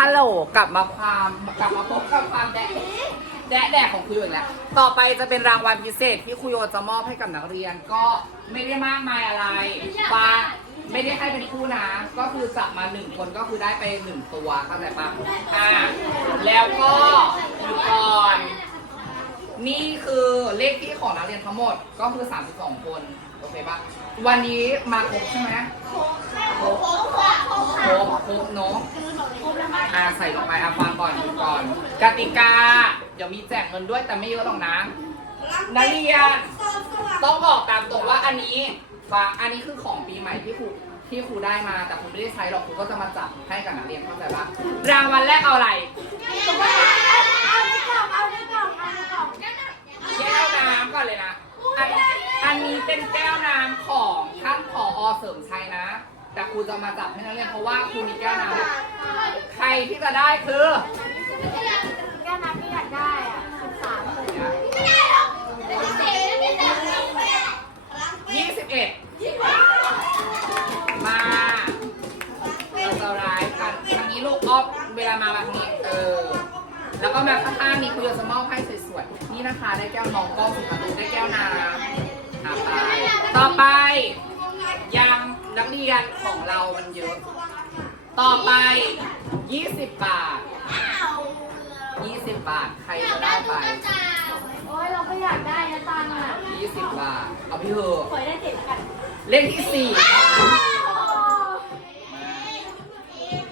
ฮัลโหลกลับมาความกลับมาพบกับความแดะแดะแดกของคุยอีกแล้วต่อไปจะเป็นรางวัลพิเศษที่คุยโยจะมอบให้กับนักเรียนก็ไม่ได้มากมายอะไรบาไม่ได้ให้เป็นคู่นะ ก็คือจับมาหนึ่งคนก็คือได้ไปหนึ่งตัวเข้าใจปะอ่าแล้วก็ดูก่อนนี่คือเลขที่ของนักเรียนทั้งหมดก็คือ 32 คน โอเคปะวันนี้มาครบใช่ไหมครบครบ ครบเนาะอ่าใส่ลงไปอะฟังก่อนก่อน กติกา เดี๋ยวมีแจกเงินด้วยแต่ไม่เยอะหรอกนะนักเรียนต้องบอกตามตรงว่าอันนี้ฟังอันนี้คือของปีใหม่ที่ครูที่ครูได้มาแต่ครูไม่ได้ใช้หรอกครูก็จะมาจับให้กับนักเรียนเข้าใจปะรางวัลแรกเอาอะไรแก้วน้ำก่อนเลยนะ อันนี้เป็นแก้วน้ำของท่านผอเสริมชัยนะ แต่ครูจะมาจับให้นักเรียนเพราะว่าครูมีแก้วน้ำใครที่จะได้คือแก้วน้ำที่อยากได้อะสิบสามคนยี่สิบเอ็ดมาเราจะร้ายกันทางนี้ลูกออฟเวลามาแบบนี้เออแล้วก็มาข้างๆนี้คุยจะมอบให้สวยๆนี่นะคะ ได้แก้วมองกล้องสุดท้ายได้แก้วน้ำอะไปต่อไปยัง นักเรียนของเรามันเยอะ ต่อไป 20 บาท 20 บาท ใครจะได้ไป โอ้ยเราก็อยากได้นะตังค์อะ20 บาท เอาพี่เถอะขอได้เจ็ดกันเลขที่สี่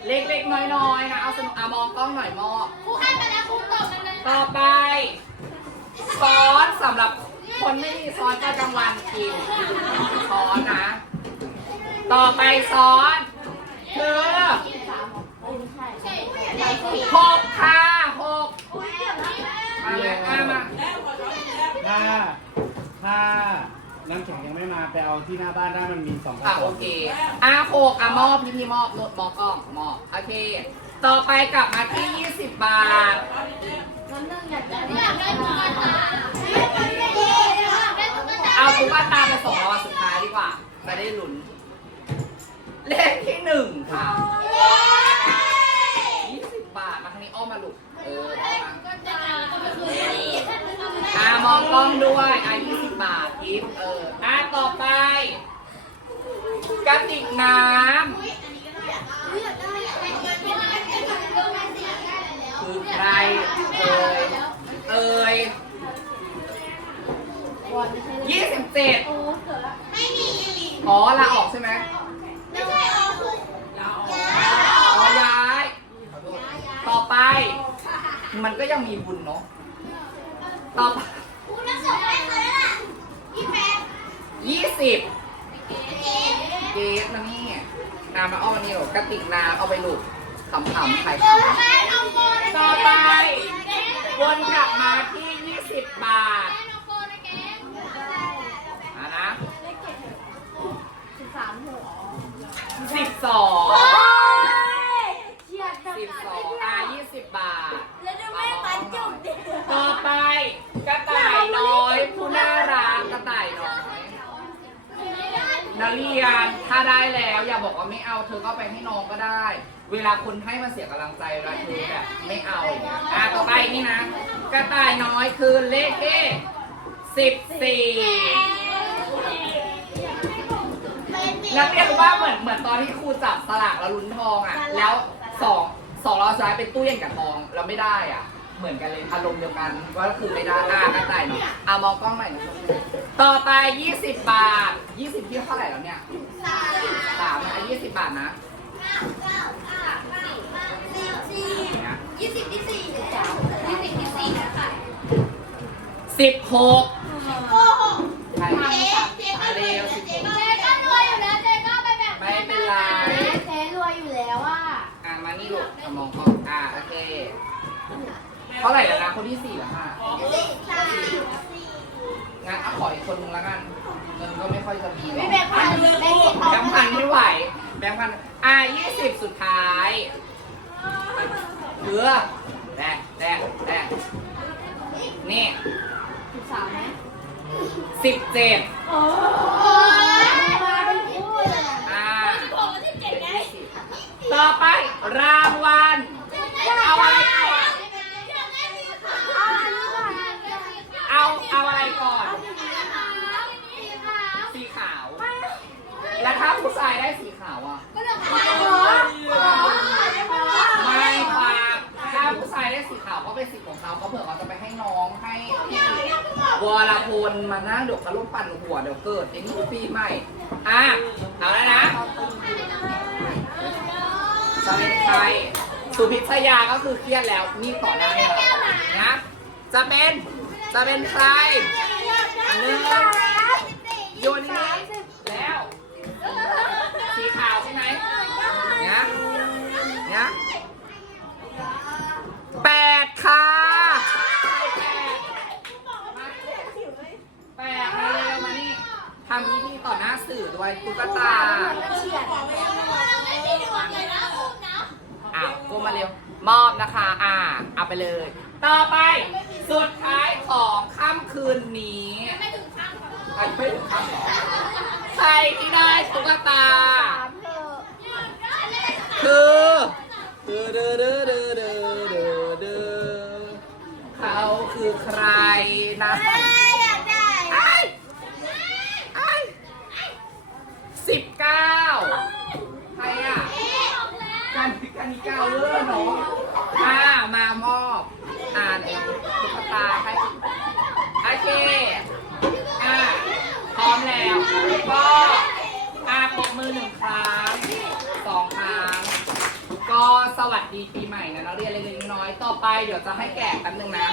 เล็กๆน้อยๆนะ เอาสนุกอามองกล้องหน่อยมอบครูให้มาแล้วครูตอบมันเลยต่อไปซอสสำหรับคนไม่มีซอสประจำวันกินซอสนะ ต่อไปซอสคือสามเอ้ยไม่ใช่ใช่สี่หกค่ะหกมาเลยอะมาถ้าถ้าน้ำแข็งยังไม่มาไปเอาที่หน้าบ้านได้มันมีสองกระอะสโออบเคอะหกอะมอบพี่พี่มอบรถมอบกล้องมอบโอเค ต่อไปกลับมาที่ 20 บาทน้ำหนึ่งอยากได้อยากได้ตุ๊กตาเอาตุ๊กตาไปส่งรางวัลสุดท้ายดีกว่าจะได้ลุ้น เลขที่หนึ่งค่ะ20บาทมาทางนี้อ้อมมาลูกเอออ้อมมาอ่ามองกล้องด้วยอะ20บาทกิฟเอออะต่อไปกระติกน้ำคือใครเอ่ยเอ่ยบอลไม่ใช่เลยยี่สิบเจ็ดโอ้เกิดละอ๋อลาออกใช่ไหมอ๋อย้ายขอโทษต่อไป มันก็ยังมีบุญเนาะต่อไปยี่สิบเกสนะนี่น้ำมาอ้อมอันนี้หรอกระติกน้ำเอาไปหลุดขำๆใครขำต่อไปวนกลับมาที่ 20 บาทอะนะสิบสามหกสิบสอง เชียร์จัง สิบสองอะยี่สิบบาท แล้วดูแม่ปันจุกดิ ต่อไปกระต่ายน้อยผู้น่ารักกระต่ายน้อย นักเรียนถ้าได้แล้วอย่าบอกว่าไม่เอาเธอก็ไปให้น้องก็ได้ เวลาคนให้มาเสียกำลังใจเวลาเธอแบบไม่เอาอ่างเงี้ยอะต่อไปนี่นะ กระต่ายน้อยคือเลขที่สิบสี่นักเรียนรู้ว่าเหมือนเหมือนตอนที่ครูจับสลากแล้วลุ้นทองอะ แล้วสองสองเราซ้เป็นตู้เย็นกับทองเราไม่ได้อะ เหมือนกันเลยอารมณ์เดียวกันว่าคือไม่ได้อ่ากระต่ายเนาะอ่ามองกล้องใหม่นะต่อไป 20 บาท 20ที่เท่าไหร่แล้วเนี่ยสามนะ20 บาทนะยี่สิบที่สี่สามยี่สิบที่สี่นะคะ16โอ้โหใช่เจ๊มาเร็วเจ๊ก็รวยอยู่แล้วเจ๊ก็ไปแบบ16ไม่เป็นไรเจ๊รวยอยู่แล้วอะอ่ามานี่ลูกเอามองกล้องอ่าโอเค เท่าไหร่แล้วนะคนที่สี่แล้วค่ะงั้นเอาขออีกคนนึงแล้วกันเงินก็ไม่ค่อยจะมีหรอกไม่แบ่งพันเลยแบ่งแบงค์พันไม่ไหว แบงค์พันอะยี่สิบสุดท้ายเหลือแดกแดกแดกนี่สิบสามไหมสิบเจ็ด โอ้มาเป็นคู่เลย อ่า บอกว่าสิบเจ็ดไง ต่อไปรางวัล เจ๊ ถ้าผู้ชายได้สีขาวอะ ก็เรื่องของเราไม่ค่ะถ้าผู้ชายได้สีขาวก็เป็นสิทธิ์ของเขาเขาเผื่อเขาจะไปให้น้องให้พี่วรพลมานั่งเดี๋ยวเขาลูกปั่นหัวเดี๋ยวเกิดไอ้นี่ปีใหม่อะเอาแล้วนะจะเป็นใครสุพิชยาก็คือเครียดแล้วนี่ต่อได้แล้วนะจะเป็นจะเป็นใครหนึ่งโยนนี่ สีขาวใช่ไหมเนี่ยเนี่ยแปดค่ะแปดมาแปดมาเร็วมานี่ทำพิธีต่อหน้าสื่อด้วยตุ๊กตาอ้าวก้มมาเร็ว มอบนะคะ อ่า เอาไปเลย ต่อไป สุดท้ายของค่ำคืนนี้ไม่ถึงค่ำไม่ถึงค่ำหรอ ใครที่ได้ตุ๊กตา คือเดือเดือเดือเดือเดือเดือเดือเขาคือใครนะไอ้ไอ้สิบเก้าใครอะ การการนิกาเวอร์เนาะอ่ามามอบอ่านเองตุ๊กตาให้โอเคอ่าพร้อมแล้วก็อาปรบมือหนึ่งครั้งสองครั้ง ก็ส วัสดีปีใหม่นะนักเรียนเล็กๆน้อยๆต่อไปเดี๋ยวจะให้แกะกันหนึ่งนะ